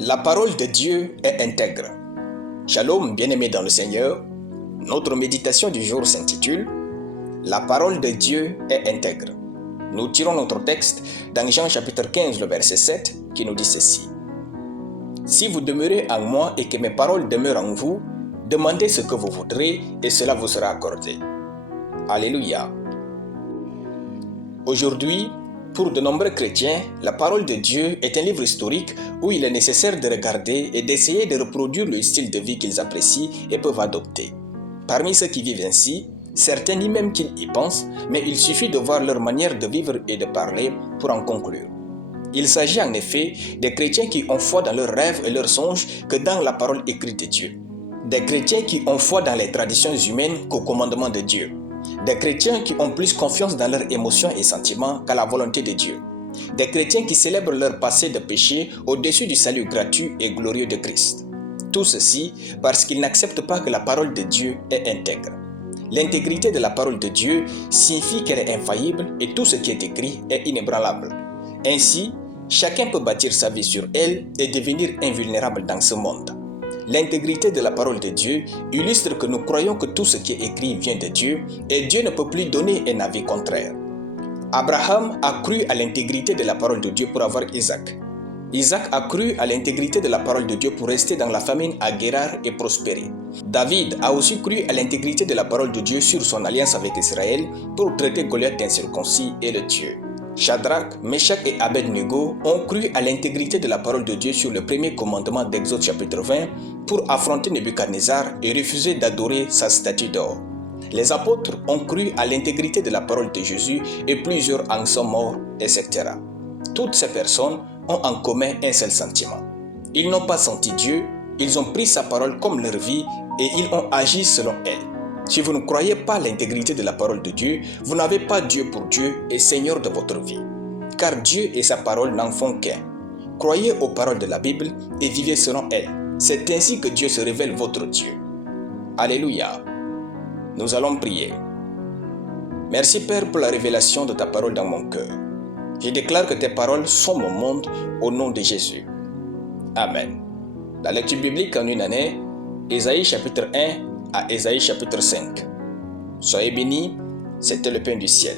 La parole de Dieu est intègre. Shalom, bien-aimés dans le Seigneur. Notre méditation du jour s'intitule « La parole de Dieu est intègre ». Nous tirons notre texte dans Jean chapitre 15, le verset 7, qui nous dit ceci. « Si vous demeurez en moi et que mes paroles demeurent en vous, demandez ce que vous voudrez et cela vous sera accordé. » Alléluia. Aujourd'hui, pour de nombreux chrétiens, la parole de Dieu est un livre historique où il est nécessaire de regarder et d'essayer de reproduire le style de vie qu'ils apprécient et peuvent adopter. Parmi ceux qui vivent ainsi, certains ni même qu'ils y pensent, mais il suffit de voir leur manière de vivre et de parler pour en conclure. Il s'agit en effet des chrétiens qui ont foi dans leurs rêves et leurs songes que dans la parole écrite de Dieu. Des chrétiens qui ont foi dans les traditions humaines qu'au commandement de Dieu. Des chrétiens qui ont plus confiance dans leurs émotions et sentiments qu'à la volonté de Dieu. Des chrétiens qui célèbrent leur passé de péché au-dessus du salut gratuit et glorieux de Christ. Tout ceci parce qu'ils n'acceptent pas que la parole de Dieu est intègre. L'intégrité de la parole de Dieu signifie qu'elle est infaillible et tout ce qui est écrit est inébranlable. Ainsi, chacun peut bâtir sa vie sur elle et devenir invulnérable dans ce monde. L'intégrité de la parole de Dieu illustre que nous croyons que tout ce qui est écrit vient de Dieu et Dieu ne peut plus donner un avis contraire. Abraham a cru à l'intégrité de la parole de Dieu pour avoir Isaac. Isaac a cru à l'intégrité de la parole de Dieu pour rester dans la famine à Guérar et prospérer. David a aussi cru à l'intégrité de la parole de Dieu sur son alliance avec Israël pour traiter Goliath d'incirconcis et le tuer. Shadrach, Meshach et Abed-Nego ont cru à l'intégrité de la parole de Dieu sur le premier commandement d'Exode chapitre 20 pour affronter Nebuchadnezzar et refuser d'adorer sa statue d'or. Les apôtres ont cru à l'intégrité de la parole de Jésus et plusieurs en sont morts, etc. Toutes ces personnes ont en commun un seul sentiment. Ils n'ont pas senti Dieu, ils ont pris sa parole comme leur vie et ils ont agi selon elle. Si vous ne croyez pas à l'intégrité de la parole de Dieu, vous n'avez pas Dieu pour Dieu et Seigneur de votre vie. Car Dieu et sa parole n'en font qu'un. Croyez aux paroles de la Bible et vivez selon elles. C'est ainsi que Dieu se révèle votre Dieu. Alléluia. Nous allons prier. Merci Père pour la révélation de ta parole dans mon cœur. Je déclare que tes paroles sont mon monde au nom de Jésus. Amen. La lecture biblique en une année, Ésaïe chapitre 1 à Ésaïe chapitre 5. Soyez bénis, c'était le pain du ciel.